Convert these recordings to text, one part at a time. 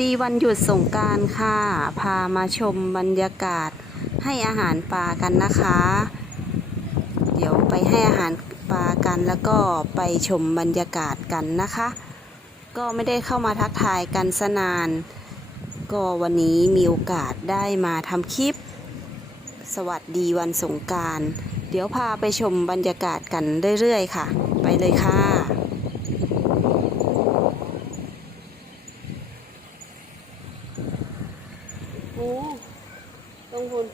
ดีวันหยุดสงการค่ะ พามาชมบรรยากาศให้อาหารปลากันนะคะ เดี๋ยวไปให้อาหารปลากันแล้วก็ไปชมบรรยากาศกันนะคะ ก็ไม่ได้เข้ามาทักทายกันสนาน ก็วันนี้มีโอกาสได้มาทำคลิป สวัสดีวันสงการ เดี๋ยวพาไปชมบรรยากาศกันเรื่อยๆ ค่ะ ไปเลยค่ะ โอ้ตรงคุณ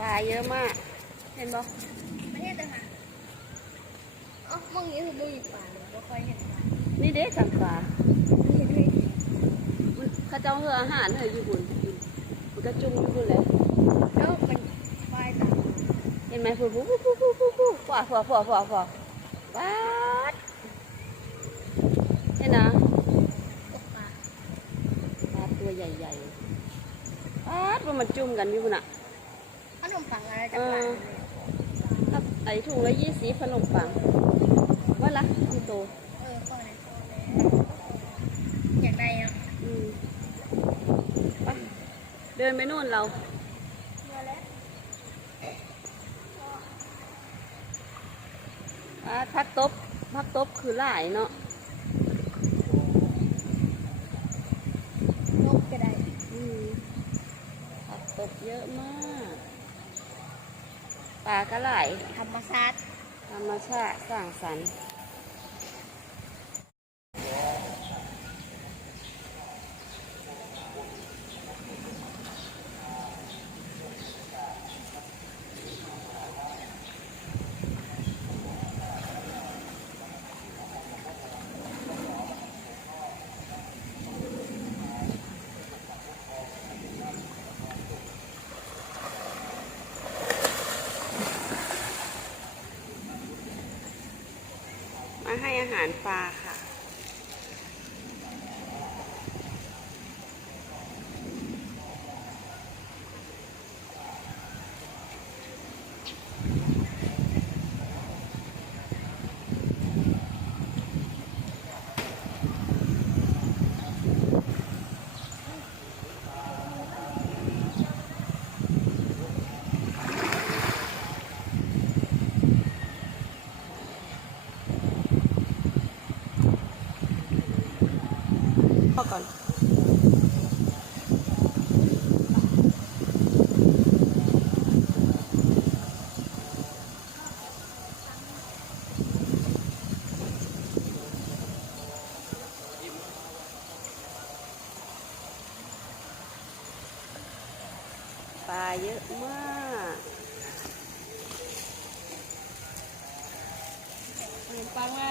ปลาเยอะมาก เห็นบ่ไม่ใช่แต่ค่ะอ๋อมองนี้คือดูอีกป่าเลยไม่ค่อยเห็นป่านี่เด็กกันปลาเห็นด้วยอุ๊ยเข้าเจ้าเหืออาหารเธออยู่บุญมันก็จุ่มอยู่บุญเลยแล้วมันควายตามเห็นไหมพูพูพูพูพูพูพูฝ่าฝ่าฝ่าฝ่าฝ่าว้าดเห็นนะ ตกปลา ปลาตัวใหญ่ๆ ว้าดว่ามันจุ่มกันอยู่บุญอะขนมปังอะไรจากหลานลยถ้าไอถุงละยี่สิบขนมปังว่าละทำโตเออขอนั้นข้อนี้อยากได้อะอืมไปเดินไปนู่นเราพักตบพักตบคือหลายเนาะ นกก็ได้ อืมผักตบ เยอะมากปลาก็หลายธรรมชาติธรรมชาติสร้างสรรค์ ให้อาหารปลาค่ะ พ่อก่อนปลาเยอะมากขนมปังมา